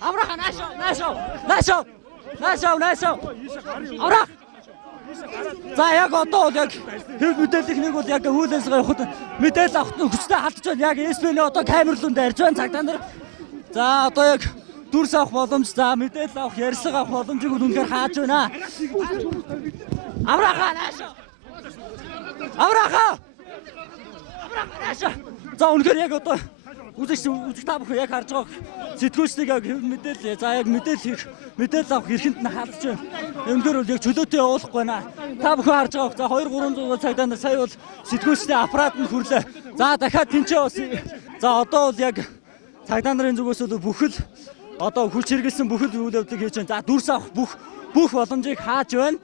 Авраха наашаа. Аврах. За яг одоо яг хэв мэдээлэх нэг бол яг хүүлээс явахад мэдээлэл авахт нь хүчтэй халтж байна. Яг СП-ний одоо камерлуунд ярьж байна цагдаа нар. За одоо яг дүрс авах боломж, за мэдээлэл авах, ярьслага авах боломжийг үнэхээр хааж байна. Авраха наашаа. За үнэхээр яг одоо үзэж та бүхэн яг харж байгаа сэтгүүлчдийг яг мэдээлэл, за яг мэдээлэл авах эрхэнд нь хаалж байна. Үнэхээр бол яг чөлөөтэй явуулахгүй байна. Та бүхэн харж байгаа. За 2-300 цагдаа нар сая бол сэтгүүлчдийн аппарат нь хүрлээ. За дахиад тэнцээ бас. За одоо бол яг цагдаа нарын зүгээс бол бүхэл одоо хүч хэрэгэлсэн бүхэл үйл явдлыг хийж байна. За дүрс авах бүх боломжийг хааж байна.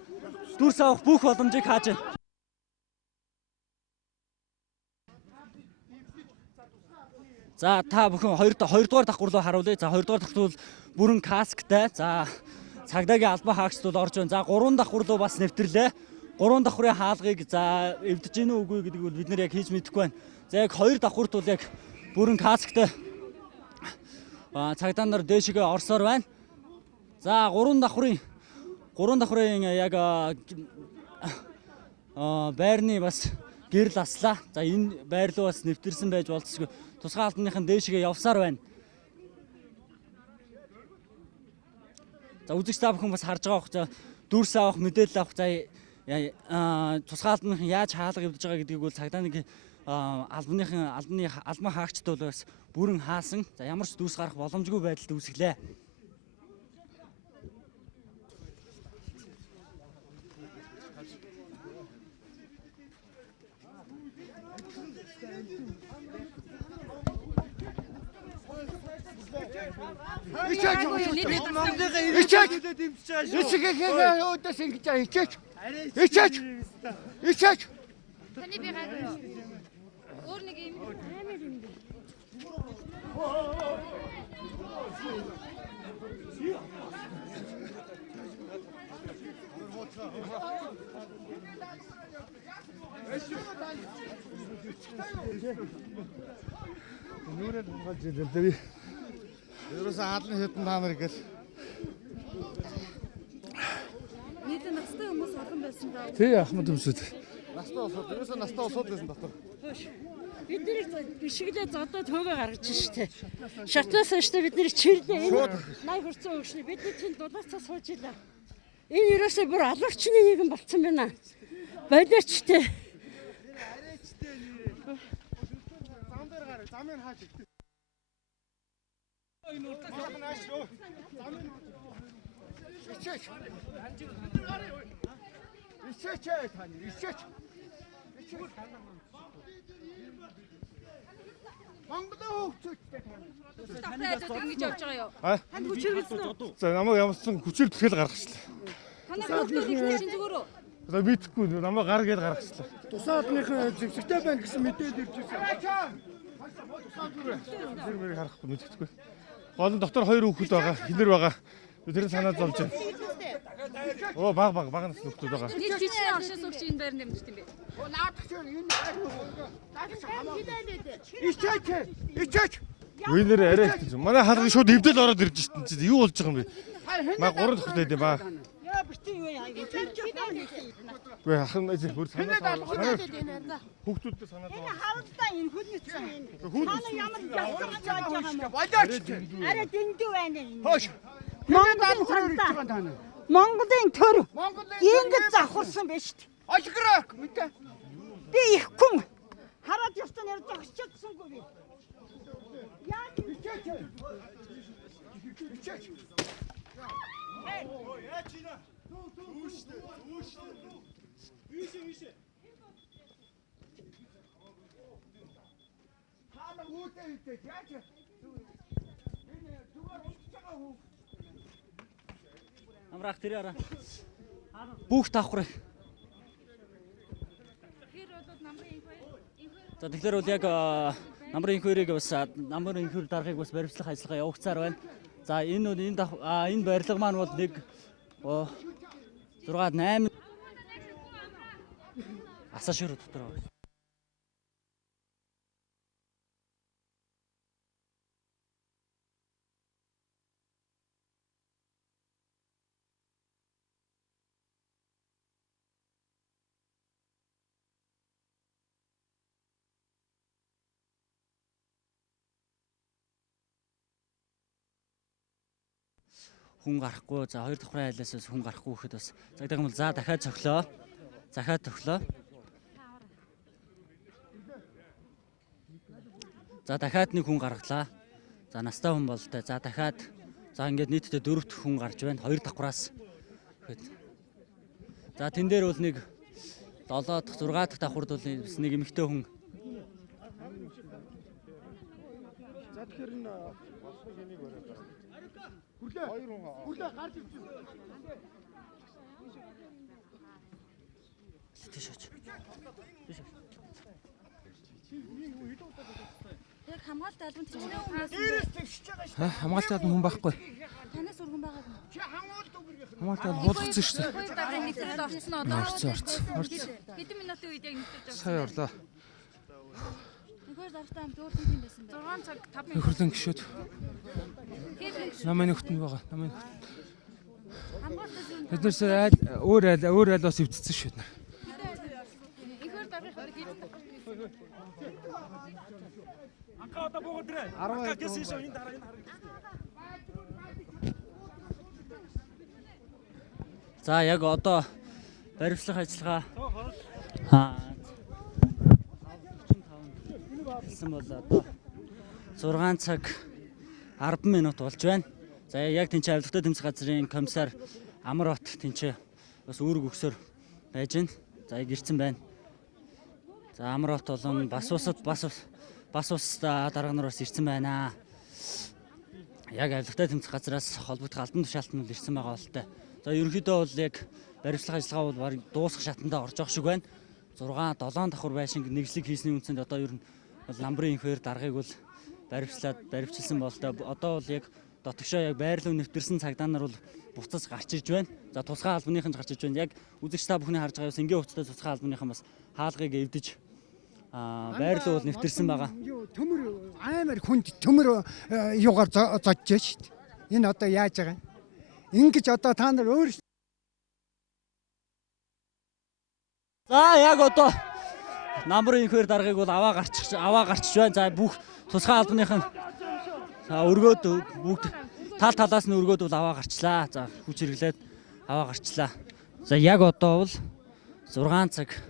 За та бүхэн 2 дугаар давхар руу харуулъя. За 2 дугаар давхар бол бүрэн касктай. За цагдаагийн албан хаагчд бол орж байна. За 3 давхар руу бас нэвтрлээ. 3 давхрын хаалгыг за эвдэж гин үгүй гэдгийг бол бид нэр яг хийж мэдэхгүй байна. За яг 2 давхарт бол яг бүрэн касктай цагдаа нар дээшгээ орсоор байна. За 3 давхрын яг байрны бас гэрэл аслаа. За энэ байр руу бас нэвтэрсэн байж болцсогүй. Тусгай албаныхан дээшгээ явсаар байна. За үзэгч та бүхэн бас харж байгаа. За дүрс авах, мэдээлэл авах, за тусгай албаныхан яаж хаалга эвдэж байгаа гэдгийг бол цагдаагийн албан хаагчд бол бас бүрэн хаасан. За ямар ч дүрс гарах боломжгүй байдалд үүсгэлээ. Таны би гайгүй. Өөр нэг юм амар юм. Нүрэл хангаж ирэлтэй. Ерөөсөө хаалны хэдэн та нар гэл. Нийт настай хүмүүс олон байсан даа. Тий Ахмад өмсөд. Настай болоод ерөөсөө настай болоод байсан дотор. Бид нэр бишиглээ зодод хөөгөө гаргаж штэ. Шатнаас штэ бид нэр чирлээ. 80 хүрсэн өгшнэ. Бид нар чинь дулаацаа сууж илаа. Энэ ерөөсөө бүр алуурчны нэгэн болцсон байна. Болиочтэй. Зам дээр гараа, замын хааж ихтэй. Энэ уртаа нааш руу. Замын ичээч. Ичээч тань, ичээч. Монголын хөгжүүлэлттэй тань. Таны ажил ингэж явж байгаа юу? Танд хүч хэрэглэсэн үү? За намайг ямарсан хүчээр түлхэл гаргачлаа. Танай хөлтөд их шин зүгээр үү? За мэдхгүй намайг гар гээд гаргачлаа. Тусаа албаныхан зэвсэгтэй байна гэсэн мэдээлэл ирж ирсэн. Тэр мэрийг харахгүй мэдчихгүй. Гол нь дотор 2 хүүхэд байгаа. Хинэр байгаа. Тэр санаа зовж байна. Оо баг нас нөхдөд байгаа. Нийт жижигхэн оршин суугч энэ байр нэмэрч юм бэ? Ичээч. Винер арай ихтэй. Манай хаалгын шууд эвдэл ороод ирж шít. Чи юу болж байгаа юм бэ? Маа 3 давхрт байд юм ба. Яа битэн юу яа. Гүй ахын бүр санаа. Хүүхдүүдтэй санаа. Энэ хавцтай энэ хүнийцэн энэ. Хүүхд Ямар ялгаж байгаа юм бэ? Болооч. Арай дэндүү байна энэ. Хөөш. Монголын цагдаа. Монголын төр. Ингэж завхарсан байж шүү дээ. Олгорок мэдээ. Би их хүн хараад явсан ярьж огччихсангүй би. Яа Ичээч. Оо яа чина. Үүштэй. Више. Хаана үүтэй яаж? Энэ зүгээр уулзж байгаа хүү. Амраах тэр яра. Бүх давхрыг. Тэр бол намрын инх хоёр. За тэгэхээр бол яг намрын инх хоёрыг бас намрын инх хоёр дарахыг бас баримтлах ажиллагаа явагцаар байна. За энэ бол энэ барилга маань бол 1 6 8 асаашруу дотор байна. хүн гарахгүй. За хоёр давхрын айлаас хүн гарахгүй гэхэд бас цагдаа юм бол за дахиад цоглоо. Захиад цоглоо. За дахиад нэг хүн гаргалаа. За настай хүн болтой. За дахиад за ингээд нийтдээ 4 дахь хүн гарч байна. Хоёр давхраас. За тэн дээр бол нэг 7 дахь 6 дахь давхурд бол бас нэг эмэгтэй хүн. За тэгэхээр энэ хүрлээ гарч ирж байна. Тийшээч. Яг хамгаалалт албан төвчний хүмүүс Дээрээс твшиж байгаа шүү. Хамгаалалтад хүн байхгүй. танаас өргөн байгаа юм. Чи хамгаалт өгөх. Хамгаалалтад болгоцсон шүү дээ. Хоёр давхрын нэвтрээд орцсон одоо. Хэдэн минутын үед яг нэвтрэж орсон. Сая орлоо. Хоёр давхртай хамт өөр тийм байсан байна. 6 цаг 5 минут. Нөхөрлөн гişүүд. Намын нөхтөнд байгаа. Намын нөхт. Хамгаалалтаас юу? Биднээс өөр айлаас өвдсөн шүү дээ. Ихэр давхрын хөлөг хийх. Анка одоо буугаад ирээ. Анка гэсэн шүү энэ дараа энэ харагдсан. За яг одоо баримтлах ажиллагаа хэлсэн бол одоо 6 цаг 10 минут болж байна. За яг тэнцээ авилгатай тэмцэх газрын комиссар Амар бат тэнцээ бас үүрэг өгсөөр байж байна. За яг ирсэн байна. За Амар бат болон бас ус дарга нар бас ирсэн байна. Яг авилгатай тэмцэх газраас холбогдох албан тушаалт нь ирсэн байгаа бол тээ. За ерөнхийдөө бол яг баримтлах ажиллагаа бол бараг дуусах шатандаа орж байгаа шиг байна. 6-7 давхар байшинг нэглэг хийсний үндсэнд одоо ер нь бол намбрын инхээр даргыг бол баривчилсан болтой. Одоо бол яг дотгошоо яг байрлал нэвтэрсэн цагдаа нар бол буцаж гарч ирж байна. За тусгай албаныхан ч гарч ирж байна. Яг үзэгч та бүхний харж байгаа бас энгийн хувцастай тусгай албаныхан бас хаалгыг эвдэж байрлал бол нэвтэрсэн байгаа. Төмөр амар хүнд төмөр юугаар зодж шүү дээ. Энэ одоо яаж байгаа юм? Ингэж одоо та нар өөр. За яг одоо намбрын инхээр даргыг бол аваа гарчиж байна. За бүх тусгай албаныхан өргөөд бүгд талаас нь өргөөд бол аваа гарчлаа. За хүч хэрэглээд аваа гарчлаа. За яг одоо бол 6 цаг